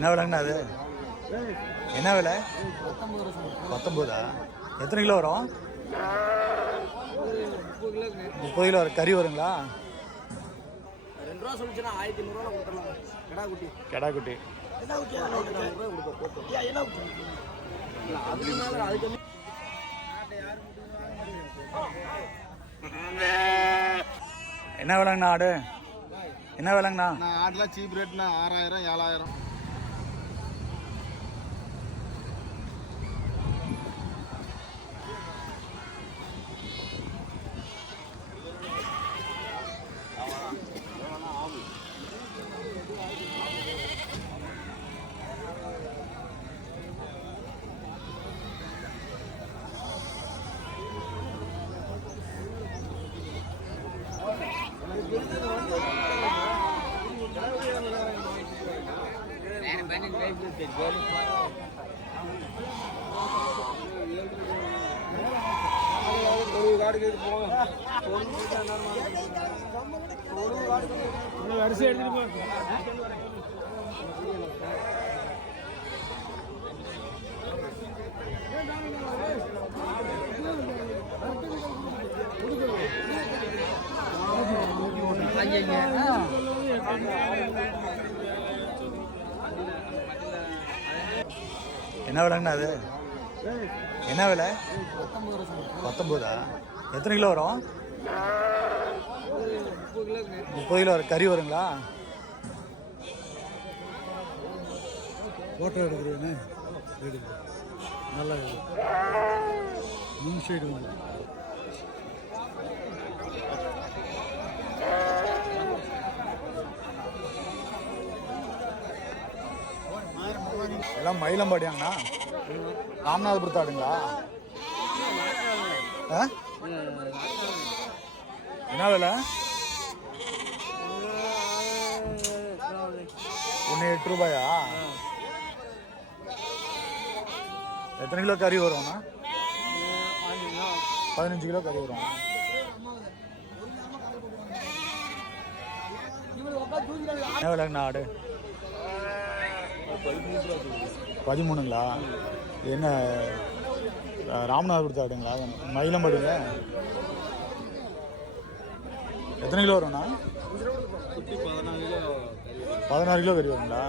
என்ன விலைங்கண்ணா அது? என்ன விலை? பத்தொம்பது எத்தனை கிலோ வரும்? முப்பது கிலோ வரும். கறி வருங்களா? ரெண்டு ரூபா சொல்லிச்சுன்னா ஆயிரத்தி நூறுரூவா கொடுத்துடலாம். கடா குட்டி. கெடா குட்டி. ரூபாய் கொடுப்போம். போட்டு இல்லை அதுக்கு மேலே அதுக்கு கம்மி என்ன விலைங்கண்ணா ஆடு? என்ன விலைங்கண்ணா? நான் ஆடுலாம் சீப் ரேட்னா ஆறாயிரம் ஏழாயிரம். அரிசி எடுத்துட்டு போ என்ன விலைங்கண்ணா அது? என்ன விலை? பத்தொம்போதா எத்தனை கிலோ வரும்? முப்பது கிலோ கறி வருங்களா? ஃபோட்டோ எடுக்கிறேன்னு நல்லா முன் சைடு வந்து எல்லாம் மயிலம்பாடியாங்கண்ணா ராமநாதபுரத்து ஆடுங்களா? ஆ? என்ன விலை ஒன்று எட்டு ரூபாயா? எத்தனை கிலோ கறி வரும்ண்ணா பதினஞ்சு கிலோ கறி வரும். என்ன விலைங்கண்ணா ஆடு? பதிமூணுங்களா? என்ன ராமநாதபுரத்து ஆடுங்களா? மயிலம்பாடிங்க எத்தனை கிலோ வரும்ண்ணா? பதினாறு கிலோ கறி வருங்களா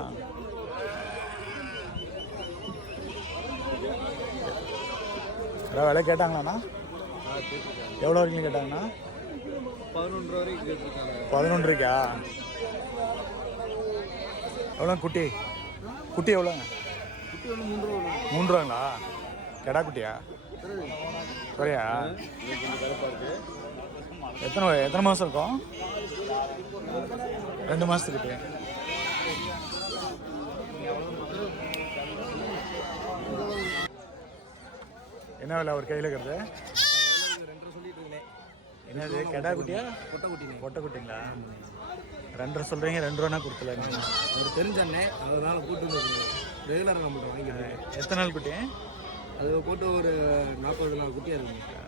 யாராவது விலை கேட்டாங்களாண்ணா? எவ்வளோ வரைக்கும் கேட்டாங்கண்ணா? பதினொன்று வரைக்கும் பதினொன்றுக்கா எவ்வளோ குட்டி? குட்டி எவ்வளோங்க? குட்டி ஒன்று மூணு ரூபா வரும். மூணு ரூபாங்களா? கெடா குட்டியா? இருக்கு எத்தனை எத்தனை மாதம் இருக்கும்? ரெண்டு மாதத்துக்கிட்ட என்ன விலை ஒரு கையில் இருக்கிறது? என்னது கெடா குட்டியா? கொட்டை குட்டிங்களா? ரெண்டரை சொல்கிறீங்க ரெண்டு ரூபா கொடுத்துல அவர் தெரிஞ்ச அண்ணன் அதனால கூட்டு வந்து ரெகுலராக நம்மள்ட்ட வாங்கிக்கிறேன் எத்தனை நாள் குட்டி? அது போட்டு ஒரு நாற்பது நாள் குட்டியாக இருக்குங்க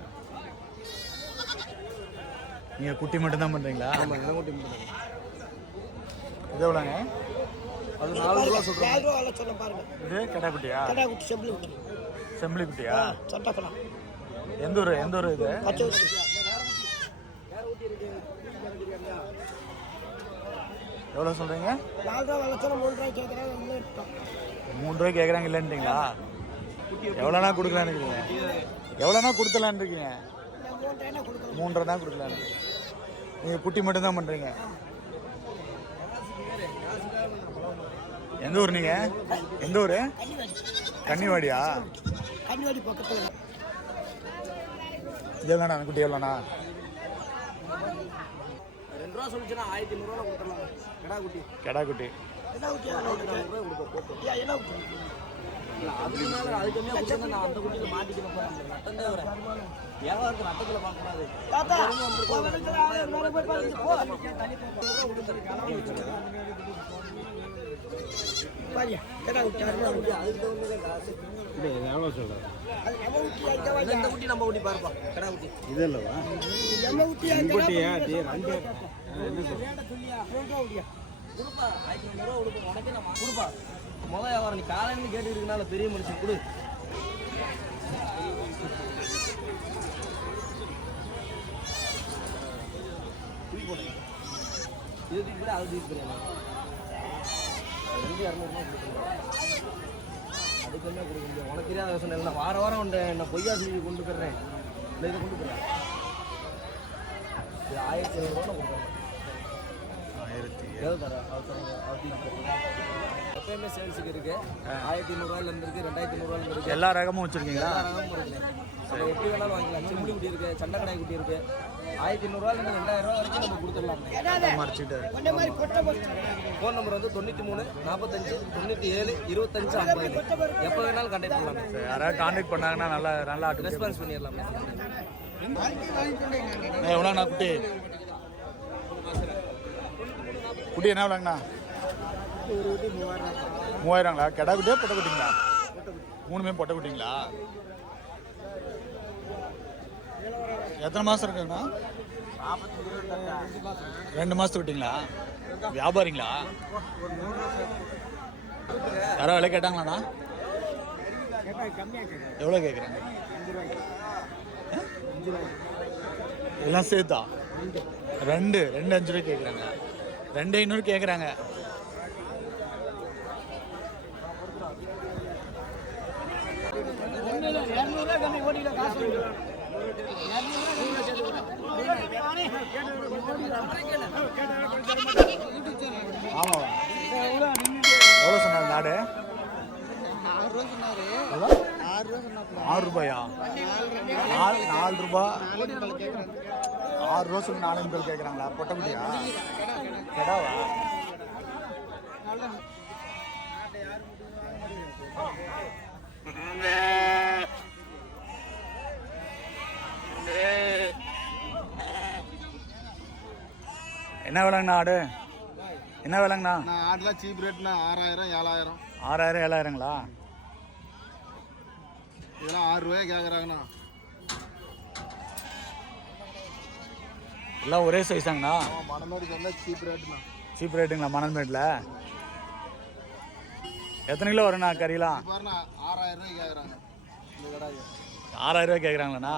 நீங்கள் குட்டி மட்டும்தான் பண்ணுறீங்களா ஆமாம் இடம் குட்டி மட்டும் இது எவ்வளோங்க? அது நாலு ரூபா சொல்கிறேன் நாலு ரூபா வேலை சொல்ல பாருங்க. இது கெடா குட்டியா? கடா குட்டி செம்பிளி குட்டி. செம்பிளி குட்டியா? சட்டக்கலாம் எந்த ஊர் எந்த ஊர் இது பச்சை குட்டி எவ்வளோ சொல்கிறீங்க? மூணு ரூபாய் கேட்குறாங்க இல்லைன்றீங்களா? எவ்வளோனா கொடுக்கலான்னு இருக்கீங்க? எவ்வளோனா கொடுத்தலான்னு இருக்கீங்க? மூன்றரை தான் கொடுக்கலான்னு நீங்கள் குட்டி மட்டும்தான் பண்ணுறீங்க எந்த ஊர் நீங்கள் எந்த ஊர்? கன்னிவாடி கன்னிவாடியா? கன்னிவாடி பக்கத்தில் இது எவ்வளோண்ணா குட்டி எவ்வளோண்ணா? ரெண்டு ரூபா சொல்லிச்சுன்னா ஆயிரத்தி நூறுரூவா கொடுத்துடலாம். கடா குட்டி கெடா குட்டி என்ன குட்டியா ரூபாய் கொடுப்போம் போட்டு. ஐயா என்ன குட்டி? இல்லை அதுக்கு மேலே அது கம்மியாக கொடுத்தா நான் அந்த குட்டியில் மாட்டிக்கணும் போகிறேன் நட்டம் தான் வரேன் வியாபாரத்து நட்டத்தில் பார்க்கக்கூடாது. தாத்தா ஒரு இடத்துல ஆயிரம் ரூபாய் போய் பார்த்துட்டு போ. பாரியா கடா குட்டி அருமையா குட்டி அதுக்கு தகுந்த காசு. எவ்வளோ சொல்கிறேன் அது நம்ம குட்டி ஐயா வாங்க இந்த குட்டி நம்ம குட்டி பாருப்பா கடா குட்டி இது இல்லைவா ரெண்டு சொல்லியா கொடுப்பா. ஆயிரத்தி ஐநூறுரூவா கொடுப்போம் உனக்கே நான் கொடுப்பா. முத வியாபாரம் நீ காலையில கேட்டு இருக்கனால பெரிய மனுஷன். கொடு. தூக்கி போடு. இது தூக்கி போடு, அது தூக்கி போடு. ரெண்டு இரநூறுமா கொடுக்கணும். அதுக்கு என்ன கொடுக்க முடியும்? உனக்கு தெரியாத யோசனை இல்லை. வார வாரம் உன்னை என்ன பொய்யா செஞ்சு கொண்டு போயிடுறேன். இல்லை இதை கொண்டு போயிடுறேன். இது ஆயிரத்தி ஐநூறுரூவா கொடுக்குறேன் ஆயிரத்தி எப்பயுமே சேல்ஸுக்கு இருக்கு. ஆயிரத்தி ஐநூறுரூவாயில இருந்து இருக்கு. ரெண்டாயிரத்தி இருந்து இருக்கு. எல்லா ரகமும் வச்சுருக்கீங்களா? ரகமும் இருக்கு. எப்படி வேணாலும் வாங்கிக்கலாம். செம்மறி குட்டி இருக்கு சண்டை கடை குட்டி இருக்கு. ஆயிரத்தி ஐநூறுரூவாயில இருந்து ரெண்டாயிரம் ரூபா வரைக்கும் நம்ம கொடுத்துடலாம். ஃபோன் நம்பர் வந்து தொண்ணூற்றி மூணு நாற்பத்தஞ்சு தொண்ணூற்றி ஏழு இருபத்தஞ்சு ஐம்பது. எப்போ வேணாலும் கான்டாக்ட் பண்ணலாம். யாராவது காண்டாக்ட் பண்ணாங்கன்னா நல்லா நல்லா ரெஸ்பான்ஸ் பண்ணிடலாம். எவ்வளோண்ணா குட்டி. குட்டி என்ன விளாங்கண்ணா மூவாயிரங்களா? கெடா குட்டியா பொட்டை குட்டிங்களா? மூணுமே பொட்டை குட்டிங்களா? எத்தனை மாதம் இருக்குங்கண்ணா? ரெண்டு மாதத்துக்கு குட்டிங்களா? வியாபாரிங்களா? யாரோ விலை கேட்டாங்களாண்ணா? எவ்வளோ கேட்குறாங்க? எல்லாம் சேர்த்தா? ரெண்டு ரெண்டு அஞ்சு ரூபாய் கேட்குறாங்க. ரெண்டு ஐநூறு கேட்குறாங்க ஆமாம் எவ்வளோ சொன்னார் நாடு? எவ்வளோ? ஆறு ரூபாயா? நாலு நாலு ரூபா. ஆறு சொல்லி நாலு பேர் கேட்குறாங்களா பொட்டக்குட்டியா? கெடாவா? என்ன விலைங்கண்ணா ஆடு? என்ன விலைங்கண்ணா? ஆடுலாம் சீப் ரேட்னா ஆறாயிரம் ஏழாயிரம். ஆறாயிரம் ஏழாயிரங்களா? இதெல்லாம் ஆறு ரூபாய் கேட்குறாங்கண்ணா எல்லாம் ஒரே சைஸாங்கண்ணா மணமேடு சொன்னால் சீப் ரேட்டுண்ணா சீப் ரேட்டுங்களா மணல்மேட்டில் எத்தனை கிலோ வரும்ண்ணா கறிலாம்? ஆறாயிரம் ரூபாய் கேட்குறாங்க ஆறாயிரம் ரூபாய் கேட்குறாங்களாண்ணா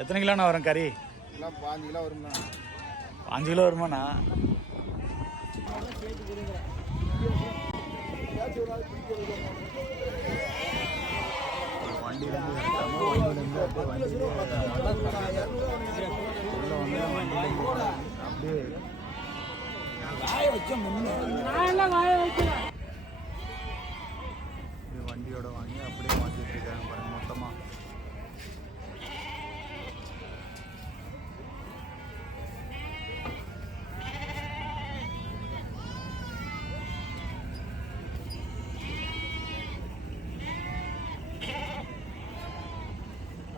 எத்தனை கிலோண்ணா வரும் கறி? எல்லாம் பாஞ்சு கிலோ வரும்ண்ணா. அஞ்சு கிலோ வருமாண்ணா? வண்டியோட வாங்கி அப்படியே மாற்றிட்டு இருக்காங்க பாருங்க மொத்தமாக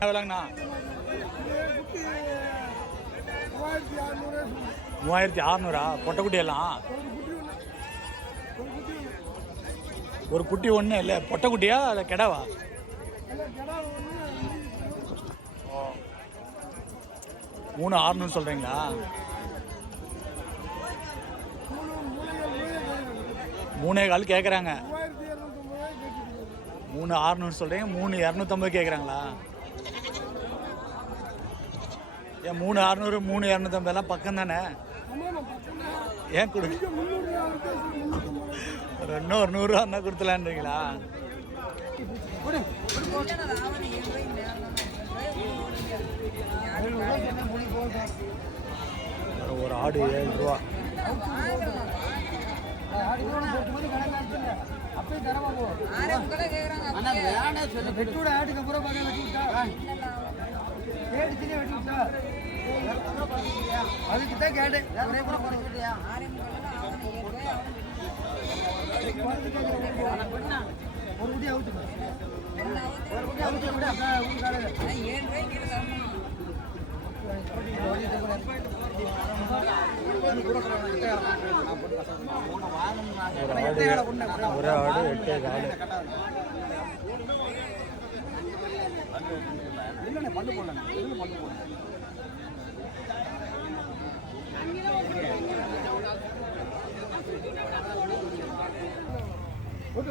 விலைங்கண்ணா மூவாயிரத்தி அறுநூறு? மூவாயிரத்தி அறநூறா பொட்டைக்குட்டி எல்லாம் ஒரு குட்டி ஒன்று இல்லை பொட்டைக்குட்டியா இல்லை கெடாவா? மூணு ஆறுநூறு சொல்கிறீங்களா மூணே கால் கேட்குறாங்க மூணு ஆறுநூறு சொல்கிறீங்க மூணு இரநூத்தம்பது கேட்குறாங்களா ஏன் மூணு அறநூறு மூணு இரநூத்தம்பதுலாம் பக்கம் தானே ஏன் கொடு ஒரு இன்னும் ஒரு நூறுரூவா இருந்தால் கொடுத்துலான்றீங்களா ஒரு ஆடு ஏழு ரூபா. வெட்டோட ஆட்டுக்கு அப்புறம் அதுக்கு தான் கேட்டேன் ஒரே கூட குறைச்சிட்டியா ஒரு குட்டி அவுத்து ஒரு குட்டி அவுத்து விட ஊர் காலையில் ஆடு ஒரு ஆடு எட்டே காலு. இல்லைண்ணே பண்ணு போடலண்ணே. பண்ணு போடல.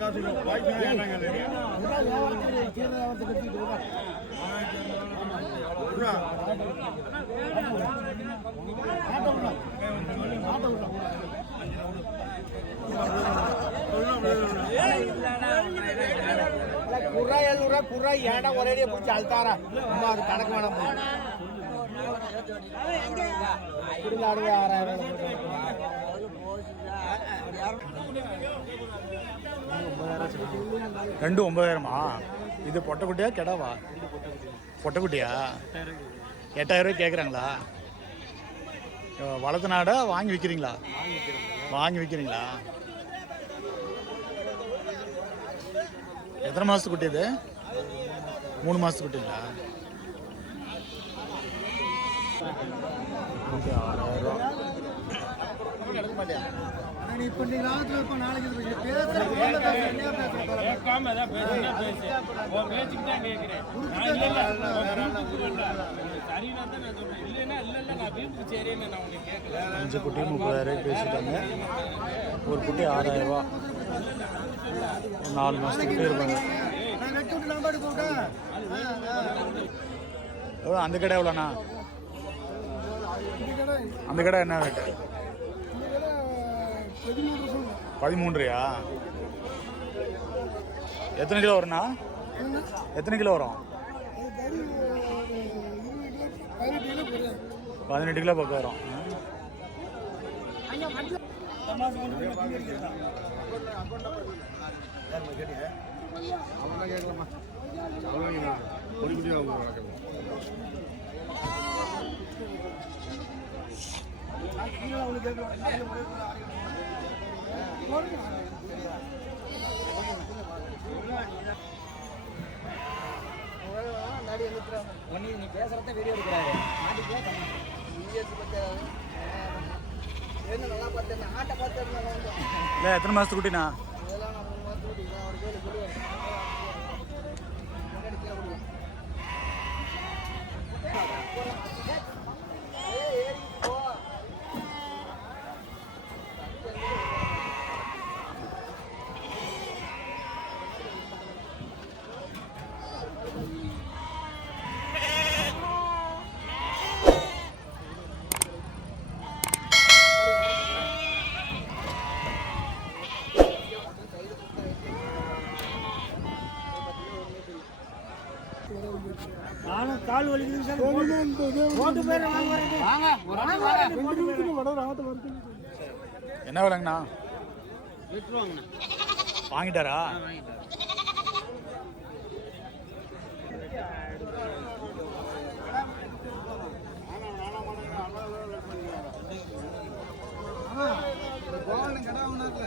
காட்டுறேன் இங்கே ஓட்டு ஒம்பது ரூபா குர்ரா எழுநூறுவா குர்ரா ஏன்டா ஒரேடியா பிடிச்சி அழுத்தாரா அம்மா அது கணக்கு வேணாம் போய் ஆறாயிரம் ரெண்டு ஒன்பதாயிரமா இது பொட்டைக்குட்டியா கெடாவா? பொட்டைக்குட்டியா? எட்டாயிரம் ரூபாய் கேட்குறாங்களா வளர்த்த நாடா வாங்கி விற்கிறீங்களா வாங்கி விற்கிறீங்களா எத்தனை மாதத்து குட்டி இது? மூணு மாதத்து குட்டிங்களா? ஆறாயிரம் ரூபா. நீ இப்ப நீ ராத்திரி இருப்ப நாளைக்கு இருப்ப. நீ பேசுற போல பேசு, என்னையா பேசுற போல பேசு. கேட்காம ஏதாவது பேசுனா பேசு. உன் பேச்சுக்கு தான் கேட்கிறேன். நான் இல்ல, இல்ல, உன் வீம்புக்கு இல்ல. சரின்னா தான் நான் சொல்றேன். இல்லைன்னா இல்ல, இல்ல, நான் வீம்புக்கு சரின்னு நான் உன்னை கேட்கல. அஞ்சு குட்டி முப்பதாயிரம் பேசிட்டாங்க ஒரு குட்டி ஆறாயிரம் ரூபா நாலு மாதத்து குட்டி இருப்பாங்க எவ்வளோ அந்த கடை எவ்வளோண்ணா அந்த கடை என்ன ரேட்டு பதிமூன்றையா? எத்தனை கிலோ வரும்ண்ணா எத்தனை கிலோ வரும்? பதினெட்டு கிலோ பக்கம் வரும். ஒண்ணு நீ பேசுறத வீடியோ எடுக்கிறாரு என்ன நல்லா பார்த்தேன் ஆட்டை பார்த்தேன் இல்லை எத்தனை மாதத்து குட்டிண்ணா இதெல்லாம் நான் மூணு மாதம் ஒரு கேள்வி கால் வலிக்குது சார் வாங்க வரேன் என்ன விலைங்கண்ணா? வாங்கிட்டாரா? எப்போ வந்துட்டாங்க